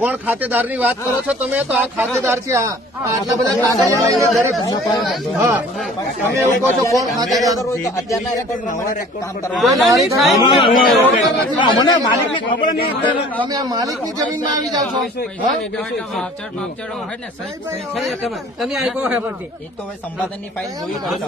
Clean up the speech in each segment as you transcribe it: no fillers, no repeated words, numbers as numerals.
કોણ ખાતેદાર ની વાત કરો છો તમે? તો આ ખાતેદાર છે. આટલા બધા કાગળ લઈને દરેક તમે એવું કહો છો કોણ ખાતેદાર? મને માલિક ની ખબર નહીં. તમે આ માલિક ની જમીન માં આવી જાવ છો. તમે આપ્યો હે પરથી એ તો હવે સંપાદન ની ફાઇલ જોવી પડશે.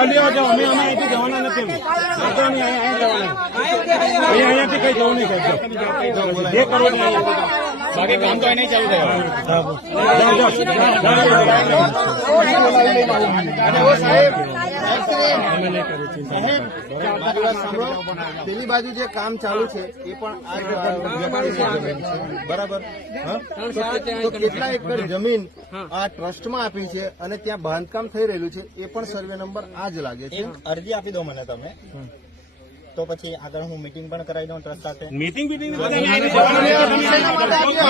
અમે અહીંથી જવાના નથી. અહીંયાથી કઈ જવું નહીં. જે કરવું બાકી કામ તો નહીં ચાલુ પેલી બાજુ જે કામ ચાલુ છે એ પણ બરાબર. તો કેટલા એકર જમીન આ ટ્રસ્ટમાં આપી છે અને ત્યાં બાંધકામ થઈ રહેલું છે એ પણ સર્વે નંબર આ જ લાગે છે. અરજી આપી દો મને તમે, તો પછી આગળ હું મીટિંગ પણ કરાવી દઉં ટ્રસ્ટ સાથે. મીટિંગ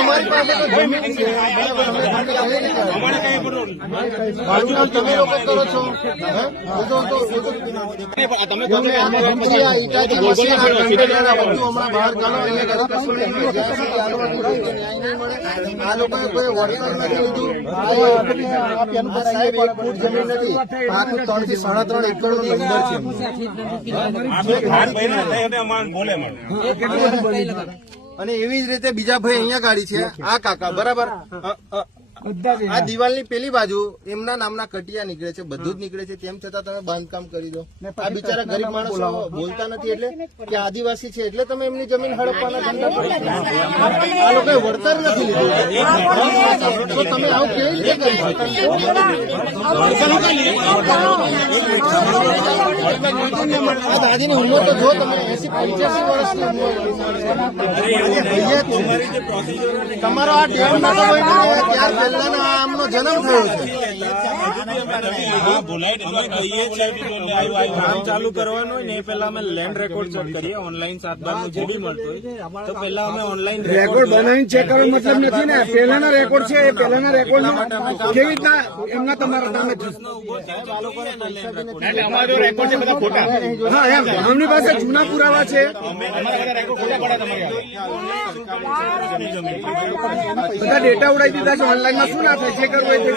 અમારી પાસે તો જમીન છે. તમે લોકો કરો છો. આ લોકોએ કોઈ વળતર નથી લીધું. સાહેબ 1 ફૂટ જમીન નથી. 3 થી 3.5 એકર નો નંબર છે. અને એવી જ રીતે બીજા ભાઈ અહીંયા ગાડી છે. આ કાકા બરાબર આ દિવાલની પેલી બાજુ એમના નામના કટિયા નીકળે છે, બધું જ નીકળે છે. તેમ છતાં તમે બાંધકામ કરી દો. આ બિચારા ગરીબ માણસો બોલતા નથી એટલે કે આદિવાસી છે એટલે તમે એમની જમીન હડપવાના ધંધા કરો. આ લોકોએ વળતર નથી લીધું તો તમે આવું કેવી રીતે કરી શકો? દાદીની ઉંમર તો જો તમે 80-85 વર્ષની ઉંમર. તમારો આ ટેમ ના ત્યાર પહેલાનો આમનો જન્મ થયો છે. કામ ચાલુ કરવાનું હોય ને એ પેલા અમે લેન્ડ રેકોર્ડ ચેક કરીએ. ઓનલાઈન 7/12 જે બી મળતું હોય તો પેલા અમે ઓનલાઈન રેકોર્ડ બનાવીને ચેક કરવાનો મતલબ નથી ને. પહેલાના રેકોર્ડ છે એ પહેલાના રેકોર્ડ કેવી રીતના એમના તમારા નામે અમારો રેકોર્ડ છે બધા ખોટા. હા એમ અમની પાસે જૂના પુરાવા છે. બધા ડેટા ઉડાવી દીધા છે. ઓનલાઈનમાં શું ના થાય? જે કરવું હોય તે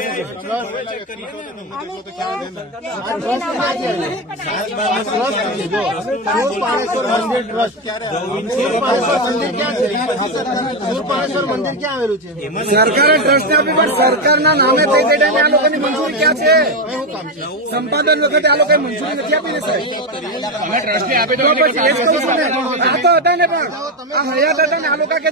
સરકારે ટ્રસ્ટ આપ્યું પણ સરકારના નામે થઈ તે ટાઈમે આ લોકોની મંજૂરી ક્યાં છે? સંપાદન વખતે આ લોકોએ મંજૂરી નથી આપી ને સાહેબ. ટ્રસ્ટને આપી દો પછી એ જ કહું છું ને. આ તો હતા ને પણ આ હયાત હતા ને આ લોકો કે